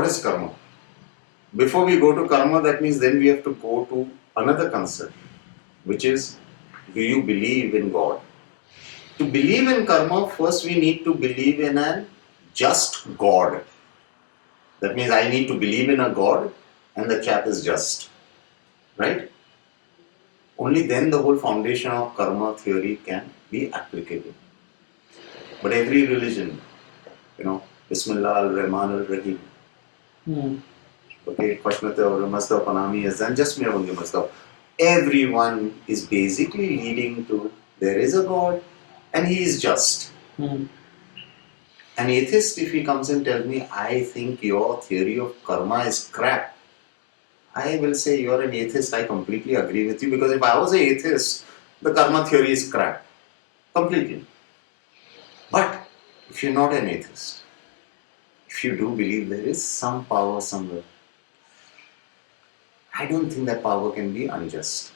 what is karma? Before we go to karma, that means then we have to go to another concept, which is, do you believe in God? To believe in karma, first we need to believe in a just God. That means I need to believe in a God and the chap is just. Right? Only then the whole foundation of karma theory can be applicable. But every religion, Bismillah al-Rahman al-Rahim. Okay, everyone is basically leading to there is a God and he is just. An atheist, if he comes and tells me, I think your theory of karma is crap, I will say, you're an atheist, I completely agree with you, because if I was an atheist, the karma theory is crap. Completely. But if you're not an atheist, if you do believe there is some power somewhere, I don't think that power can be unjust.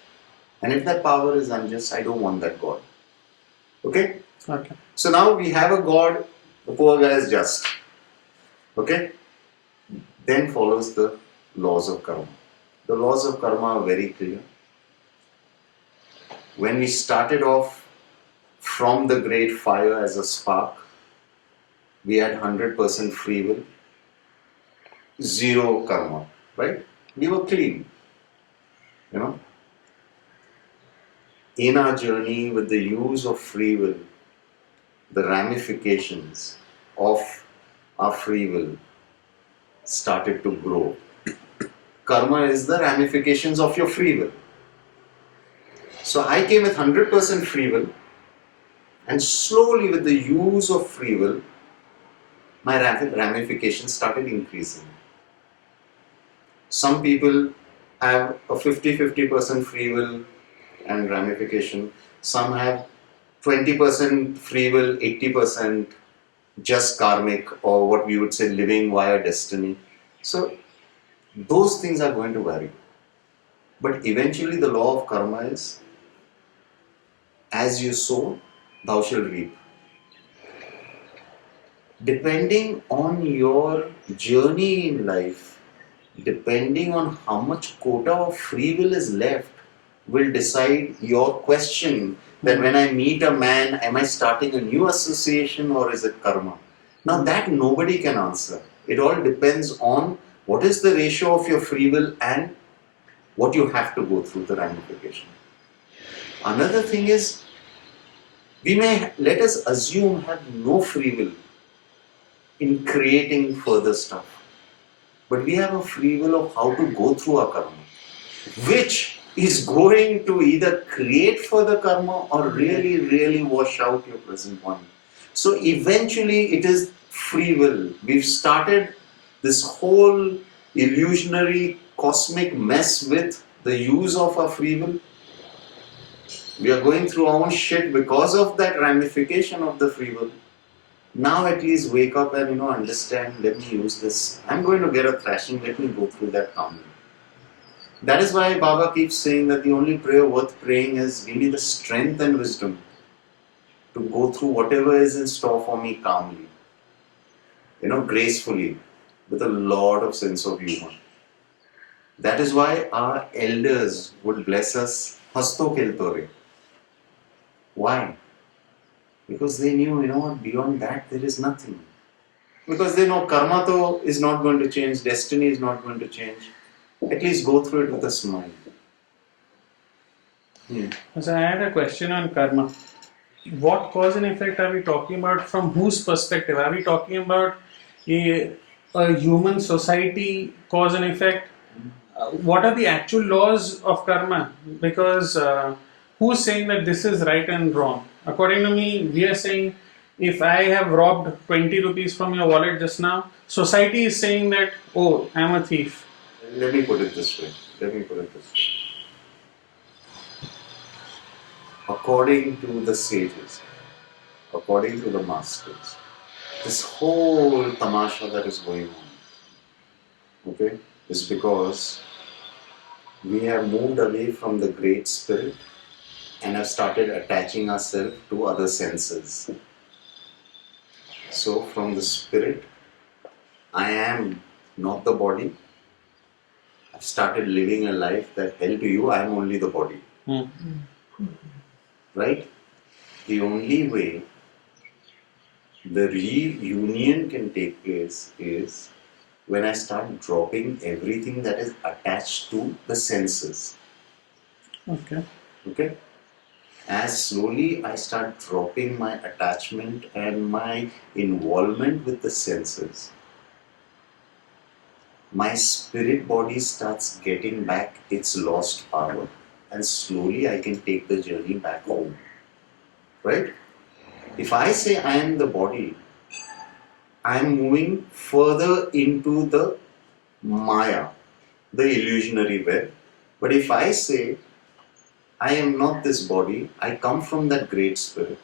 And if that power is unjust, I don't want that God. Okay? Okay. So now we have a God, the poor guy is just. Okay? Then follows the laws of karma. The laws of karma are very clear. When we started off from the great fire as a spark, we had 100% free will, zero karma, right? We were clean, In our journey with the use of free will, the ramifications of our free will started to grow. Karma is the ramifications of your free will. So I came with 100% free will, and slowly with the use of free will, my ramifications started increasing. Some people have a 50% free will and ramification. Some have 20% free will, 80% just karmic, or what we would say living via destiny. So those things are going to vary. But eventually the law of karma is, as you sow, thou shalt reap. Depending on your journey in life, depending on how much quota of free will is left, will decide your question that when I meet a man, am I starting a new association or is it karma? Now that nobody can answer. It all depends on what is the ratio of your free will and what you have to go through the ramification. Another thing is, we may, let us assume, have no free will in creating further stuff. But we have a free will of how to go through our karma, which is going to either create further karma or really wash out your present one. So eventually it is free will. We've started this whole illusionary cosmic mess with the use of our free will. We are going through our own shit because of that ramification of the free will. Now at least wake up and understand, let me use this. I'm going to get a thrashing, let me go through that calmly. That is why Baba keeps saying that the only prayer worth praying is, give me the strength and wisdom to go through whatever is in store for me calmly, gracefully, with a lot of sense of humor. That is why our elders would bless us, Hasto Keltore. Why? Because they knew, beyond that there is nothing. Because they know karma is not going to change, destiny is not going to change. At least go through it with a smile. So I had a question on karma. What cause and effect are we talking about? From whose perspective? Are we talking about a human society cause and effect? What are the actual laws of karma? Because who's saying that this is right and wrong? According to me, we are saying if I have robbed 20 rupees from your wallet just now, society is saying that, oh, I'm a thief. Let me put it this way. According to the sages, according to the masters, this whole tamasha that is going on, is because we have moved away from the great spirit and have started attaching ourselves to other senses. So from the spirit, I am not the body. I've started living a life that hell to you, I'm only the body. Right? The only way the reunion can take place is when I start dropping everything that is attached to the senses. Okay. Okay? As slowly I start dropping my attachment and my involvement with the senses, my spirit body starts getting back its lost power, and slowly I can take the journey back home. Right? If I say I am the body, I am moving further into the Maya, the illusionary web. But if I say I am not this body, I come from that great spirit,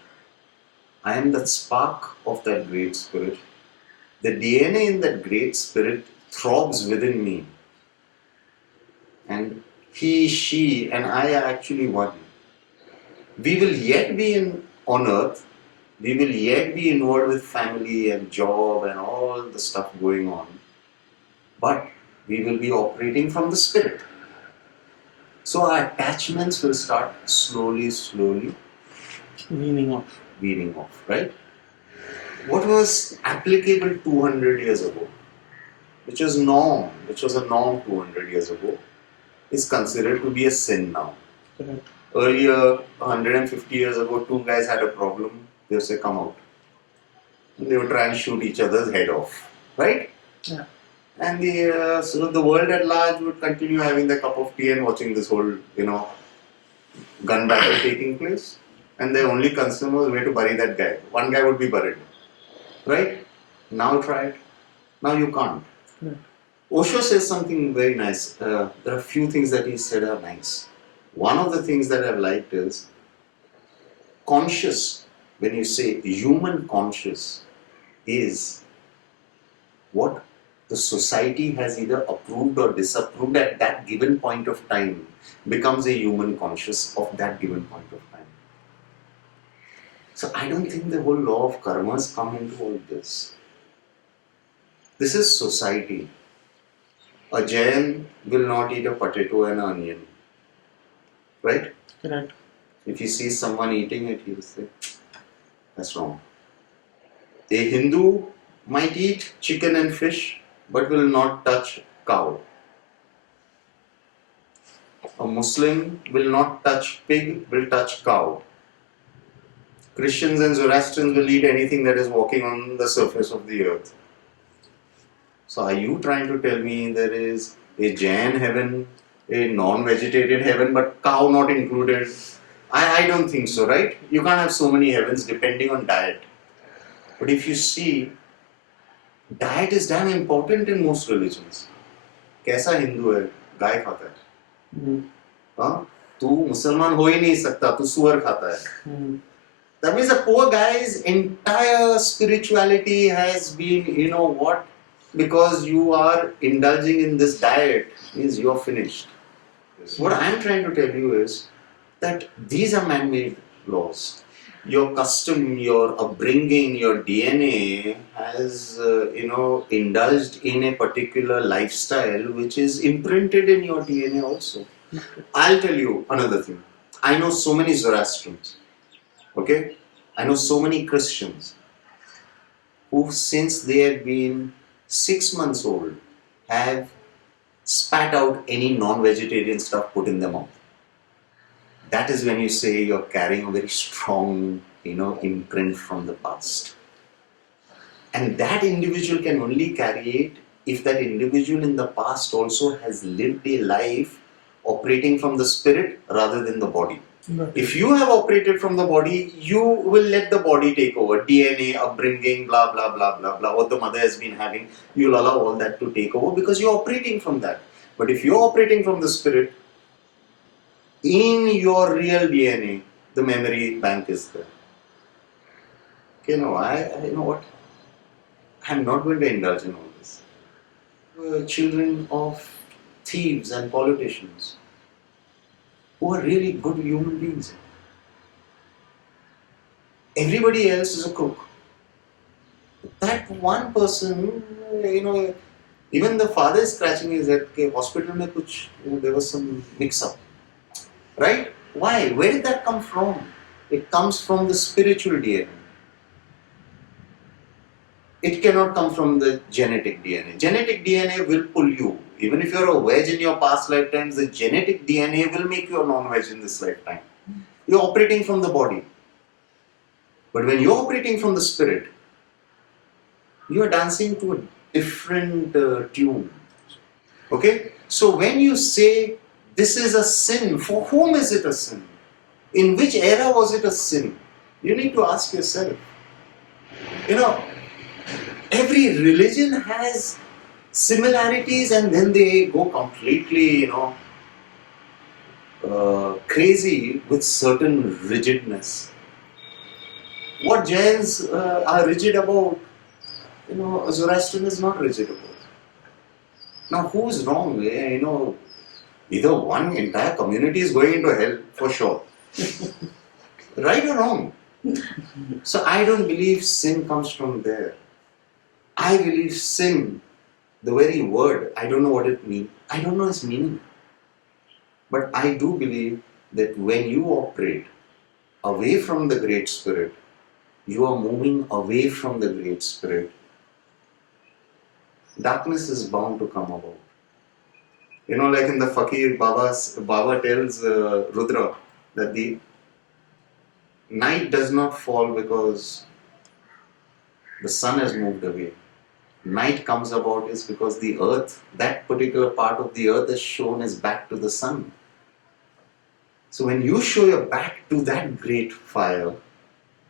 I am the spark of that great spirit, the DNA in that great spirit throbs within me, and he, she, and I are actually one. We will yet be on earth, we will yet be involved with family and job and all the stuff going on, but we will be operating from the spirit. So our attachments will start slowly weaning off, right? What was applicable 200 years ago, which was a norm 200 years ago, is considered to be a sin now. Correct. Earlier, 150 years ago, two guys had a problem, they would say, come out. And they would try and shoot each other's head off, right? Yeah. And so the world at large would continue having their cup of tea and watching this whole, gun battle taking place. And their only concern was where to bury that guy. One guy would be buried, right? Now try it. Now you can't. Yeah. Osho says something very nice. There are a few things that he said are nice. One of the things that I've liked is conscious. When you say human conscious is what the society has either approved or disapproved at that given point of time, becomes a human conscious of that given point of time. So I don't think the whole law of karmas come into all this. This is society. A Jain will not eat a potato and an onion. Right? Correct. If he sees someone eating it, he will say, that's wrong. A Hindu might eat chicken and fish, but will not touch cow. A Muslim will not touch pig, will touch cow. Christians and Zoroastrians will eat anything that is walking on the surface of the earth. So are you trying to tell me there is a Jain heaven, a non-vegetarian heaven, but cow not included? I don't think so, right? You can't have so many heavens depending on diet. But if you see, diet is damn important in most religions. कैसा हिंदू है गाय खाता है हाँ तू मुसलमान हो ही नहीं सकता तू सुअर खाता है That means the poor guy's entire spirituality has been, what? Because you are indulging in this diet, means you're finished. What I'm trying to tell you is that these are man-made laws. Your custom, your upbringing, your DNA has, indulged in a particular lifestyle which is imprinted in your DNA also. I'll tell you another thing. I know so many Zoroastrians. Okay? I know so many Christians who, since they have been 6 months old, have spat out any non-vegetarian stuff put in their mouth. That is when you say you're carrying a very strong, imprint from the past. And that individual can only carry it if that individual in the past also has lived a life operating from the spirit rather than the body. Right. If you have operated from the body, you will let the body take over. DNA, upbringing, blah, blah, blah, blah, blah. What the mother has been having, you'll allow all that to take over because you're operating from that. But if you're operating from the spirit, in your real DNA, the memory bank is there. Okay, no, you know what? I'm not going to indulge in all this. Children of thieves and politicians who are really good human beings. Everybody else is a crook. That one person, Even the father is scratching his head. Okay, hospital mein kuch, there was some mix-up, right? Why? Where did that come from? It comes from the spiritual DNA. It cannot come from the genetic DNA. Genetic DNA will pull you. Even if you're a veg in your past lifetimes, the genetic DNA will make you a non-veg in this lifetime. You're operating from the body. But when you're operating from the spirit, you are dancing to a different tune. Okay? So when you say this is a sin, for whom is it a sin? In which era was it a sin? You need to ask yourself. You know, every religion has similarities and then they go completely, crazy with certain rigidness. What Jains are rigid about, Zoroastrian is not rigid about. Now, who's wrong? Either one entire community is going into hell for sure. Right or wrong? So I don't believe sin comes from there. I believe sin, the very word, I don't know what it means. I don't know its meaning. But I do believe that when you operate away from the Great Spirit, you are moving away from the Great Spirit. Darkness is bound to come about. Like in the Fakir, Baba tells Rudra that the night does not fall because the sun has moved away. Night comes about is because the earth, that particular part of the earth is shown as back to the sun. So when you show your back to that great fire,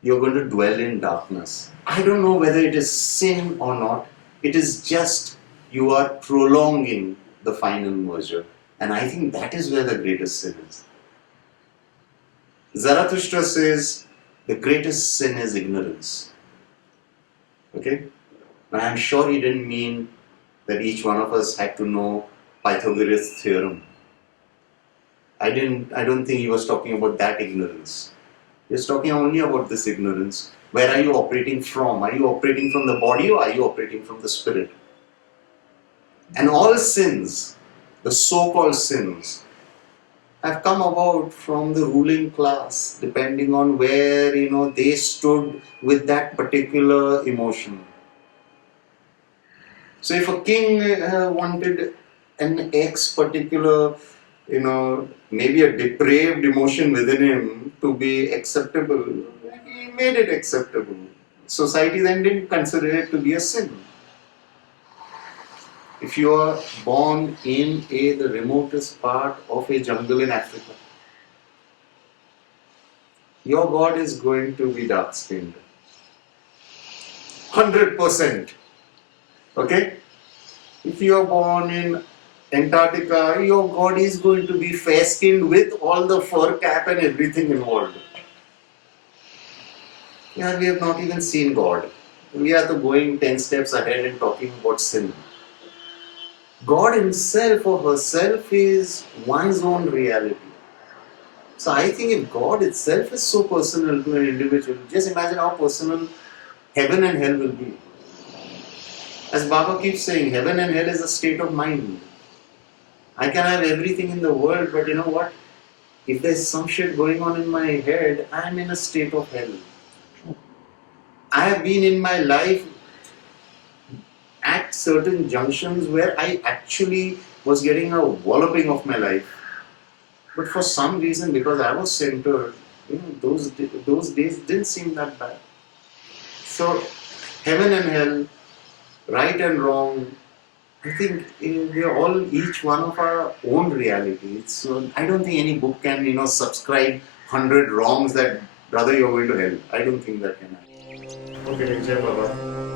you're going to dwell in darkness. I don't know whether it is sin or not. It is just you are prolonging the final merger. And I think that is where the greatest sin is. Zarathustra says the greatest sin is ignorance. Okay? Now I'm sure he didn't mean that each one of us had to know Pythagoras' theorem. I don't think he was talking about that ignorance. He was talking only about this ignorance. Where are you operating from? Are you operating from the body or are you operating from the spirit? And all sins, the so-called sins, have come about from the ruling class, depending on where they stood with that particular emotion. So if a king wanted an particular, maybe a depraved emotion within him to be acceptable, he made it acceptable. Society then didn't consider it to be a sin. If you are born in the remotest part of a jungle in Africa, your God is going to be dark-skinned. 100%. Okay? If you are born in Antarctica, your God is going to be fair-skinned with all the fur cap and everything involved. Yeah, we have not even seen God. We are going 10 steps ahead and talking about sin. God himself or herself is one's own reality. So I think if God itself is so personal to an individual, just imagine how personal heaven and hell will be. As Baba keeps saying, heaven and hell is a state of mind. I can have everything in the world, but you know what? If there's some shit going on in my head, I'm in a state of hell. I have been in my life at certain junctions where I actually was getting a walloping of my life. But for some reason, because I was centered, those days didn't seem that bad. So, heaven and hell, right and wrong, I think we are all each one of our own reality. I don't think any book can, subscribe 100 wrongs that, brother, you're going to hell. I don't think that can happen. Okay, Jai Baba.